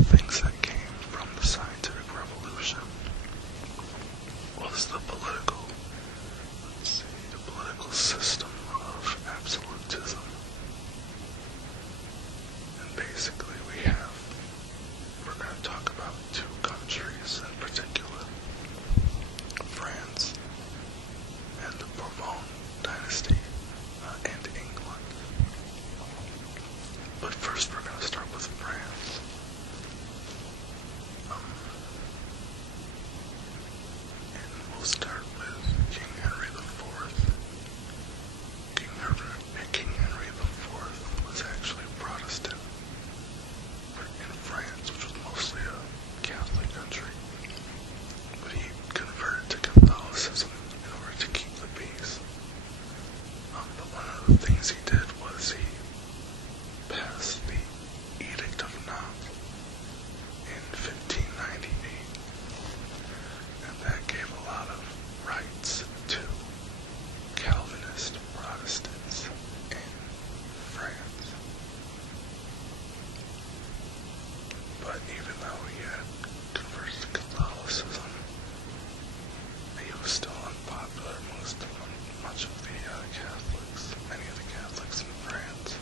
things that came from the scientific revolution was the political system of absolutism. And basically we're going to talk about two countries in particular, France and the Bourbon dynasty, and England. But first we're going to start with France. And we'll start with King Henry IV. King Henry IV was actually a Protestant in France, which was mostly a Catholic country. But he converted to Catholicism in order to keep the peace. But one of the things he did was he passed the Edict of Nantes in 1598, and that gave a lot of rights to Calvinist Protestants in France. But even though he had converted to Catholicism, he was still unpopular amongst much of the Catholics, many of the Catholics in France,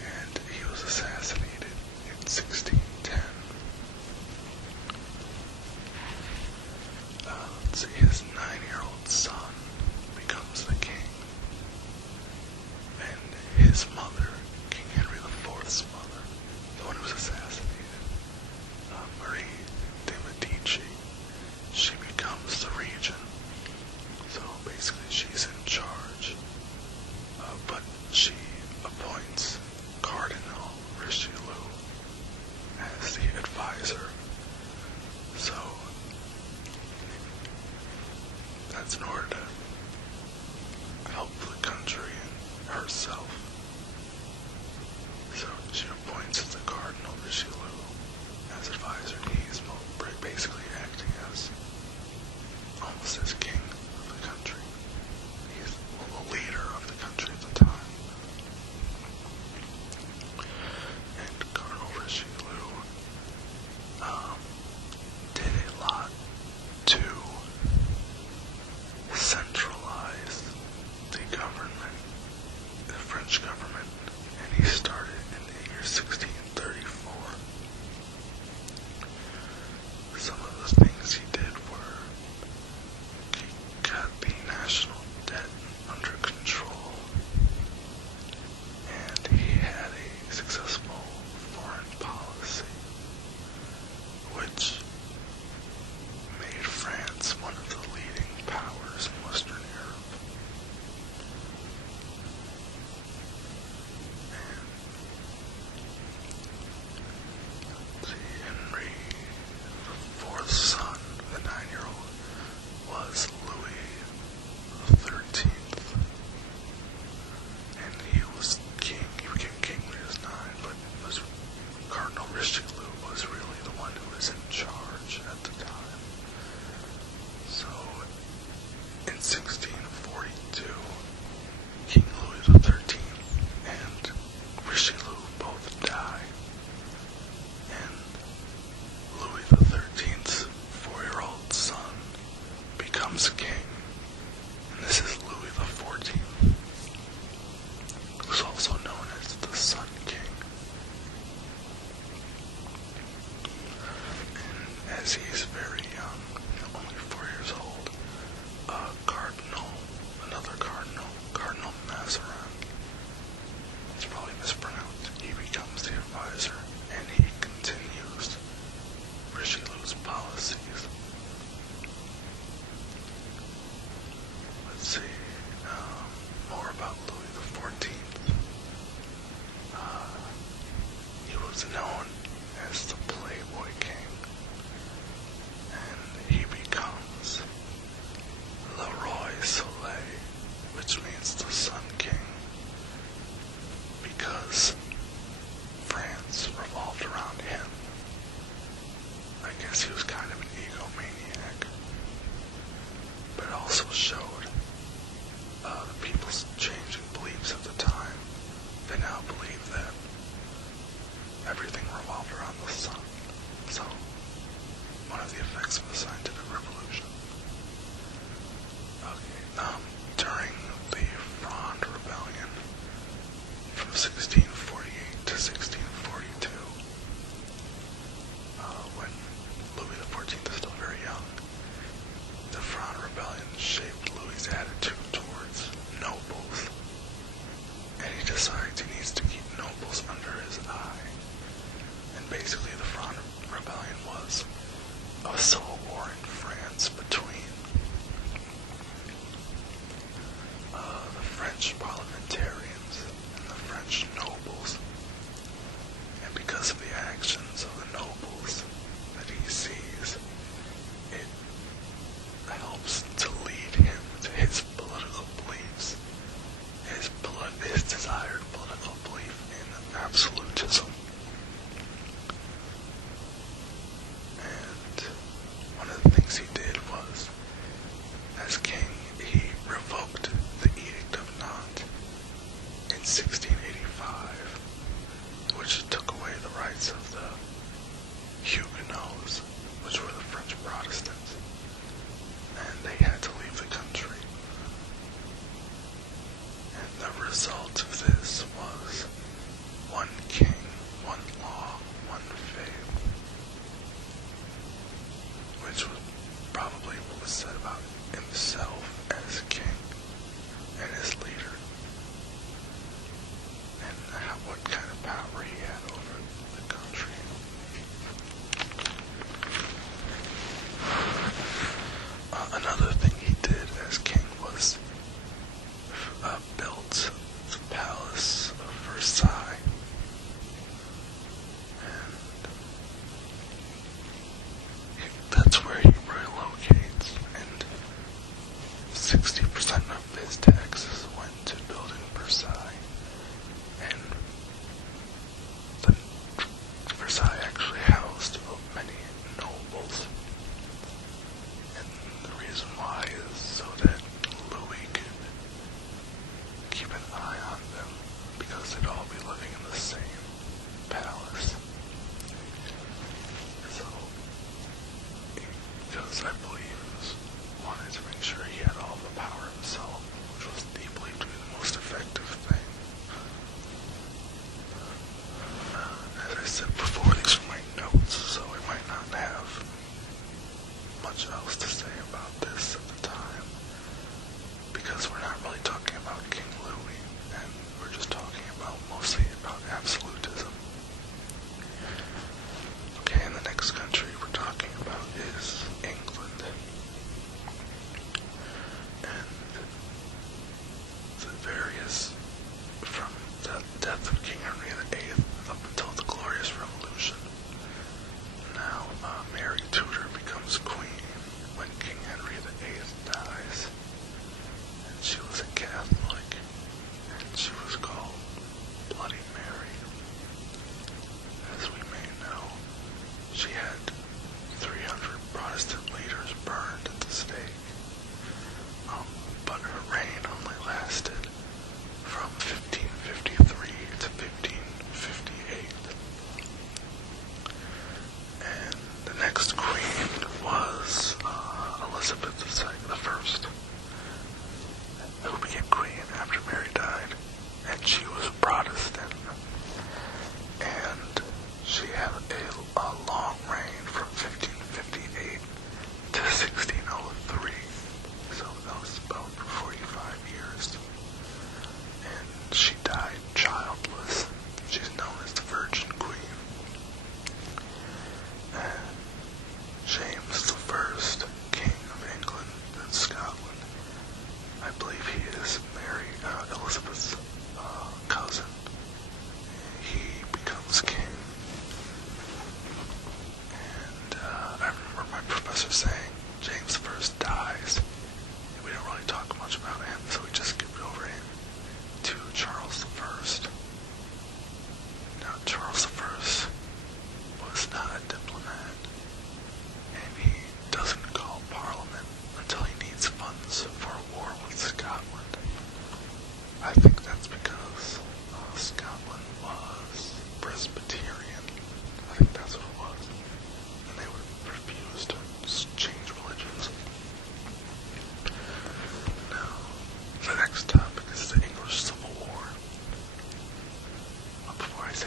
and he was assassinated in 1610. Let's see, his 9-year-old son becomes the king, and his mother, King Henry IV's mother, the one who was assassinated, Marie de Medici, she becomes the regent. So basically she's in charge, but she appoints Cardinal Richelieu as the advisor. So that's in order to help the country and herself. So she appoints the Cardinal Richelieu as advisor. He's basically acting as almost as king of the country. He's the leader of the country at the time. And Cardinal Richelieu did a lot to centralize the government, the French government, and he started in the year 1634. Some of the things he did were he got the national debt under control, and he had a successful foreign policy, which made France one of the leading powers in Western Europe. And Henry IV's son, the 9-year-old, was Louis XIII, and he was king. He became king when he was 9, maximum scientific revolution. Okay, during the Fronde Rebellion from 1648 to 1642, when Louis XIV is still very young, the Fronde Rebellion shaped Louis's attitude towards nobles, and he decides he needs to keep nobles under his eye. And basically the Fronde Rebellion was a civil war in France between the French parliamentarians and the French nobles. And because of the actions of the nobles that he sees, it helps to lead him to his political beliefs, his desired political belief in absolutism. And one of the things he did was, as king, he revoked the Edict of Nantes in 1685, which took away the rights of the Huguenots, which were the French Protestants, and they had to leave the country. And the result of this was one king, one law, one faith, which was probably what was said about himself as king and his leader, and what kind of power he had over the country. Another thing he did as king was built the Palace of Versailles, and that's where he relocates, and 60% of his taxes went to building Versailles, and Versailles actually housed many nobles, and the reason why is so that Louis could keep an eye on them, because they'd all be living in the same palace. So, because I believe he wanted to make sure he had all the power himself, which was he believed to be the most effective thing. As I said before, these are my notes, so I might not have much else to say about this at the time, because we're not really talking about King Louis, and we're just talking mostly about absolutism. Okay, and the next country we're talking about is England. And the various, from the death of King Henry VIII up until the Glorious Revolution,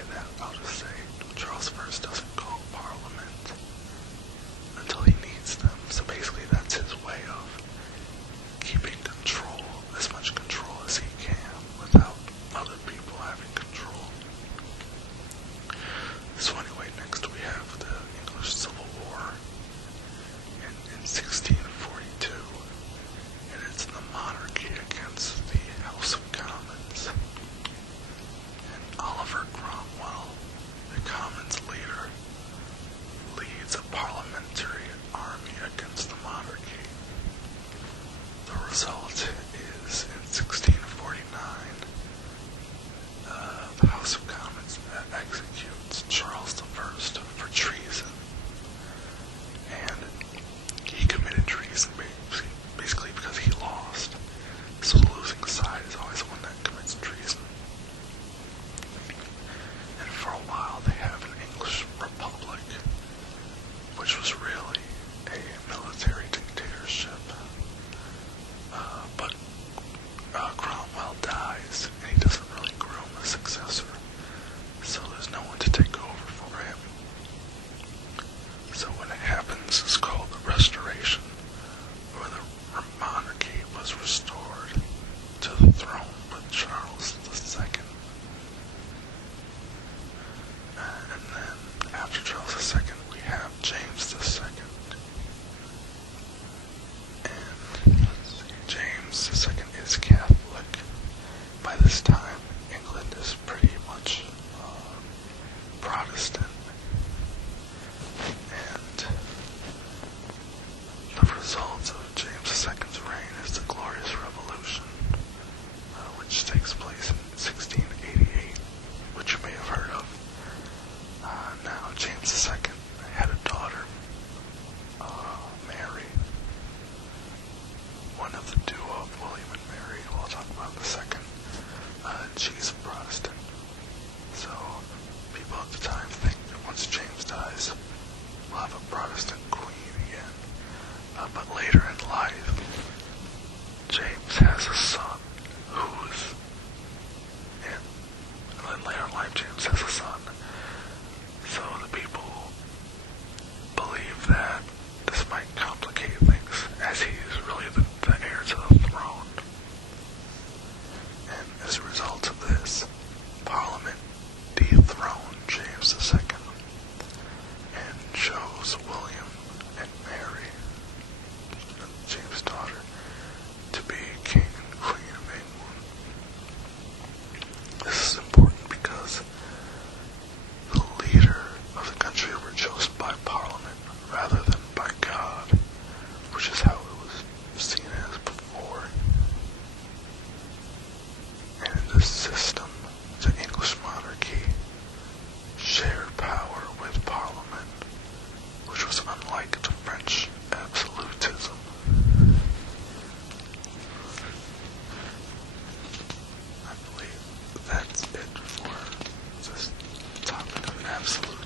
that, I'll just say Charles I doesn't call Parliament until he needs them. So basically that's his way of keeping control, as much control as he can, without other people having control. So anyway, next we have the English Civil War in 1642, and it's the monarchy against the House of Commons. And Oliver Cromwell, the Commons leader, leads a parliamentary army against the monarchy. The result is, in 1649, the House of Commons executes Charles I for treason. And he committed treason basically because he lost. So the losing side is always the one that commits treason. And for a while they have an English republic, which was really a military dictatorship. But Cromwell dies, and he doesn't really groom a successor, so there's no one to take over for him. So what happens is called the Restoration, where the monarchy was restored to the throne with Charles II. And then after Charles II, we have James II. And let's see, James II is Catholic. By this time, England is pretty much Protestant. And the result of James II's reign is the Glorious Revolution, which takes place in 1688, which you may have heard of. Now, James II had a daughter, Mary, one of the duo of William and Mary, who I'll talk about in a second. She's a Protestant. So, people at the time think that once James dies, we'll have a Protestant queen again. But later in life, James has a son who's, and then later in life, James has a son. So the people believe that this might complicate things, as he's really the heir to the throne. And as a result of this, Parliament dethroned James II and chose William and Mary, James' daughter, to be king and queen of England. This is important because the leader of the country were chosen by Parliament rather than by God, which is how it was seen as before. And in this system, the English monarchy shared power with Parliament, which was unlike the French absolutism. I believe that's it for this topic of absolutism.